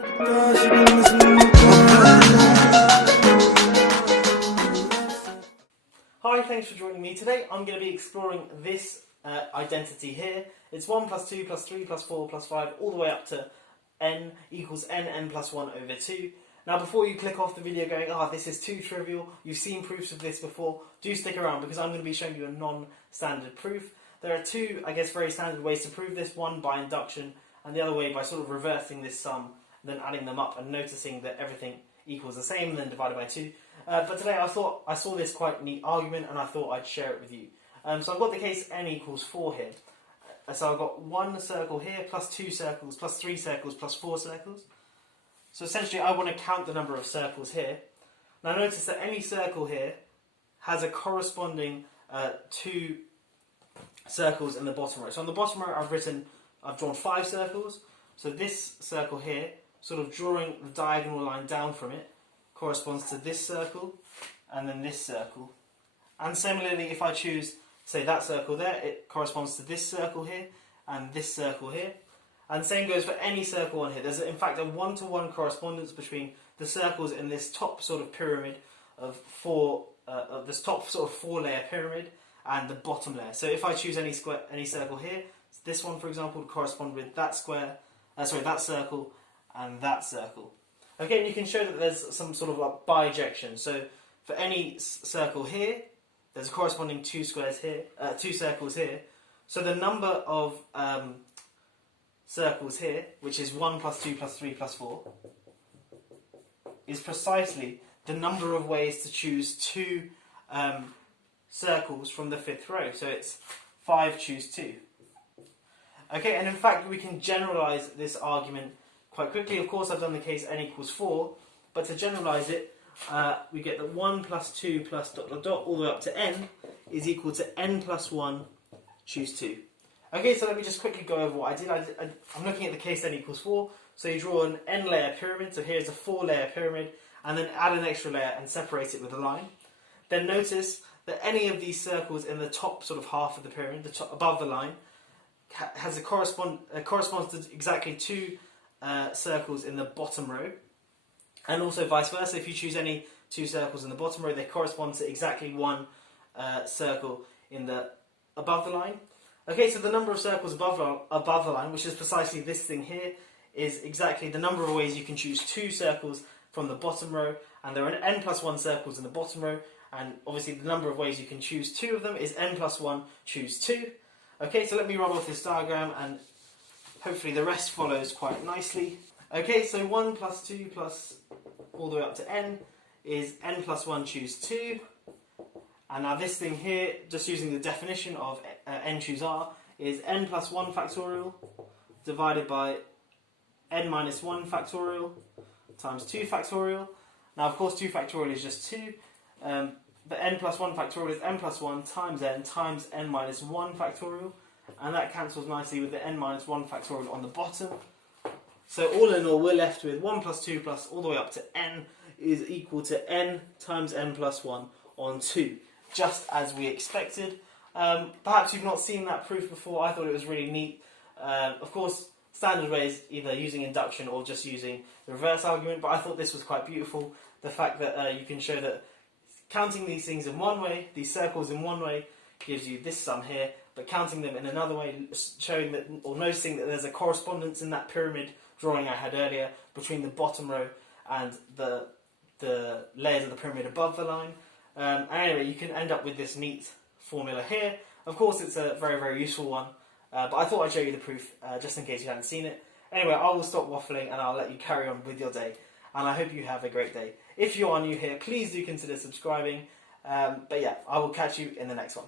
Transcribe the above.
Hi, thanks for joining me. Today I'm going to be exploring this identity here. It's 1 plus 2 plus 3 plus 4 plus 5 all the way up to n equals n plus 1 over 2. Now before you click off the video going, this is too trivial, you've seen proofs of this before, do stick around because I'm going to be showing you a non-standard proof. There are two, I guess, very standard ways to prove this, one by induction and the other way by sort of reversing this sum, then adding them up and noticing that everything equals the same, then divided by 2. But today I saw this quite neat argument and I thought I'd share it with you. So I've got the case n equals 4 here. So I've got one circle here, plus 2 circles, plus 3 circles, plus 4 circles. So essentially I want to count the number of circles here. Now notice that any circle here has a corresponding 2 circles in the bottom row. So on the bottom row I've drawn 5 circles. So this circle here, sort of drawing the diagonal line down from it, corresponds to this circle and then this circle. And similarly, if I choose, say, that circle there, it corresponds to this circle here and this circle here. And the same goes for any circle on here. There's in fact a one-to-one correspondence between the circles in this top sort of pyramid of this top sort of 4-layer pyramid and the bottom layer. So if I choose any circle here, this one, for example, would correspond with that that circle and that circle. Okay, and you can show that there's some sort of like bijection. So for any circle here, there's a corresponding 2 circles here. So the number of circles here, which is 1 plus 2 plus 3 plus 4, is precisely the number of ways to choose 2 circles from the 5th row. So it's 5 choose 2. Okay, and in fact we can generalise this argument quite quickly. Of course I've done the case n equals 4, but to generalise it, we get that 1 plus 2 plus ... all the way up to n is equal to n plus 1 choose 2. Okay, so let me just quickly go over what I did. I'm looking at the case n equals 4, so you draw an n-layer pyramid, so here's a 4-layer pyramid, and then add an extra layer and separate it with a line. Then notice that any of these circles in the top sort of half of the pyramid, the top, above the line, has corresponds to exactly 2 circles in the bottom row, and also vice versa. If you choose any 2 circles in the bottom row, they correspond to exactly 1 circle in the above the line. Okay, so the number of circles above the line, which is precisely this thing here, is exactly the number of ways you can choose 2 circles from the bottom row, and there are n plus 1 circles in the bottom row, and obviously the number of ways you can choose 2 of them is n plus 1 choose 2. Okay, so let me run off this diagram and hopefully the rest follows quite nicely. Okay, so 1 plus 2 plus all the way up to n is n plus 1 choose 2. And now this thing here, just using the definition of n choose r, is n plus 1 factorial divided by n minus 1 factorial times 2 factorial. Now of course 2 factorial is just 2, but n plus 1 factorial is n plus 1 times n minus 1 factorial, and that cancels nicely with the n minus 1 factorial on the bottom. So all in all, we're left with 1 plus 2 plus all the way up to n is equal to n times n plus 1 on 2, just as we expected. Perhaps you've not seen that proof before. I thought it was really neat. Of course, standard ways, either using induction or just using the reverse argument, but I thought this was quite beautiful. The fact that you can show that counting these things in one way, these circles in one way, gives you this sum here, but counting them in another way, showing that, or noticing that there's a correspondence in that pyramid drawing I had earlier between the bottom row and the layers of the pyramid above the line. Anyway, you can end up with this neat formula here. Of course, it's a very, very useful one, but I thought I'd show you the proof just in case you hadn't seen it. Anyway, I will stop waffling and I'll let you carry on with your day, and I hope you have a great day. If you are new here, please do consider subscribing, but yeah, I will catch you in the next one.